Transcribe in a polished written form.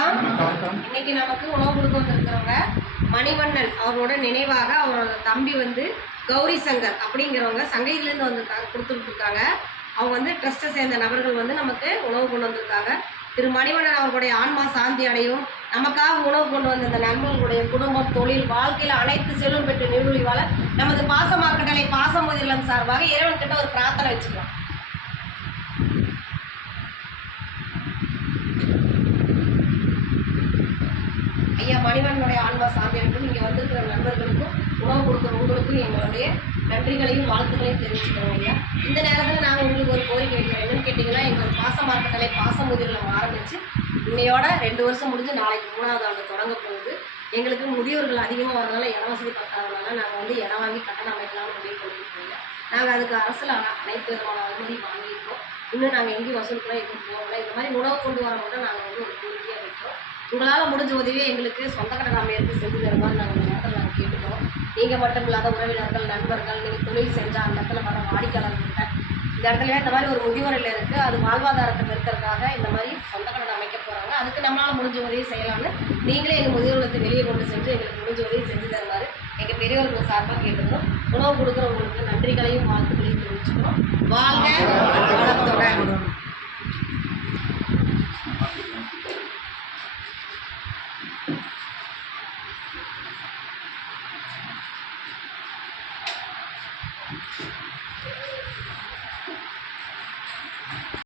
வணக்கம். இன்னைக்கு நமக்கு உணவு கொடுக்க வந்திருக்கிறவங்க மணிவண்ணன் அவரோட நினைவாக அவரோட தம்பி கௌரி சங்கர் அப்படிங்கிறவங்க சங்கையிலேருந்து வந்திருக்காங்க, கொடுத்துருக்காங்க. அவங்க ட்ரஸ்ட்டை சேர்ந்த நபர்கள் நமக்கு உணவு கொண்டு வந்திருக்காங்க. திரு மணிவண்ணன் அவர்களுடைய ஆன்மா சாந்தி அடையும், நமக்காக உணவு கொண்டு வந்த இந்த நண்பர்களுடைய குடும்பம், தொழில், வாழ்க்கையில் அனைத்து செல்வம் பெற்று நீடுழி வாழ நமது பாசமாக்கட்டளை பாசமுதிர்லம் சார்பாக இறைவன்கிட்ட ஒரு பிரார்த்தனை வச்சுக்கலாம். ஐயா மணிவண்ணனுடைய ஆன்மா சாந்தியனுக்கும் இங்கே வந்திருக்கிற நண்பர்களுக்கும் உணவு கொடுக்குற உங்களுக்கும் எங்களுடைய நன்றிகளையும் வாழ்த்துக்களையும் தெரிவிச்சுக்கிறோம். ஐயா, இந்த நேரத்தில் நாங்கள் உங்களுக்கு ஒரு கோரிக்கை வைக்கிறோம். என்னன்னு கேட்டிங்கன்னா, எங்கள் பாசமாக்கட்டளை பாசமுதிரில் ஆரம்பித்து இன்னையோட 2 வருஷம் முடிஞ்சு நாளைக்கு 3வது ஆண்டு தொடங்க போகுது. எங்களுக்கு முதியோர்கள் அதிகமாக வரதுனால இட வசதி பத்தாதனால நாங்கள் இடம் வாங்கி கட்டணம் அமைக்கலாம்னு முடிவு பண்ணியிருக்கோம். நாங்கள் அதுக்கு அரசில் அனைத்து விதமான அனுமதி வாங்கியிருக்கோம். இன்னும் நாங்கள் எங்கேயும் வசூலுக்குலாம் எதுவும் போகலை. இந்த மாதிரி உணவு கொண்டு வரவங்க நாங்கள் ஒரு கோரிக்கையாக வைக்கிறோம். உங்களால் முடிஞ்ச உதவியை எங்களுக்கு சொந்த கடை அமையருக்கு செஞ்சு தர மாதிரி நாங்கள் இந்த நேரத்தில் கேட்டுக்கிறோம். நீங்கள் மட்டும் இல்லாத உறவினர்கள், நண்பர்கள், நீங்கள் தொழில் செஞ்சால் அந்த இடத்துல வர வாடிக்கையாளர்கிட்ட இந்த இடத்துல இந்த மாதிரி ஒரு முதியோரில் இருக்குது, அது வாழ்வாதாரத்தில் இருக்கிறதுக்காக இந்த மாதிரி சொந்த கடை அமைக்க போகிறாங்க. அதுக்கு நம்மளால் முடிஞ்ச உதவி செய்யலாம்னு நீங்களே எங்கள் முதியோர்களுக்கு வெளியே கொண்டு சென்று எங்களுக்கு முடிஞ்ச உதவி செஞ்சு தருவார் எங்கள் பெரியவர்கள் சார்பாக கேட்டுக்கிறோம். உணவு கொடுக்குறவங்களுக்கு நன்றிகளையும் வாழ்த்துக்களையும் தெரிவிச்சுக்கிறோம். வாழ்க வளத்துடன்.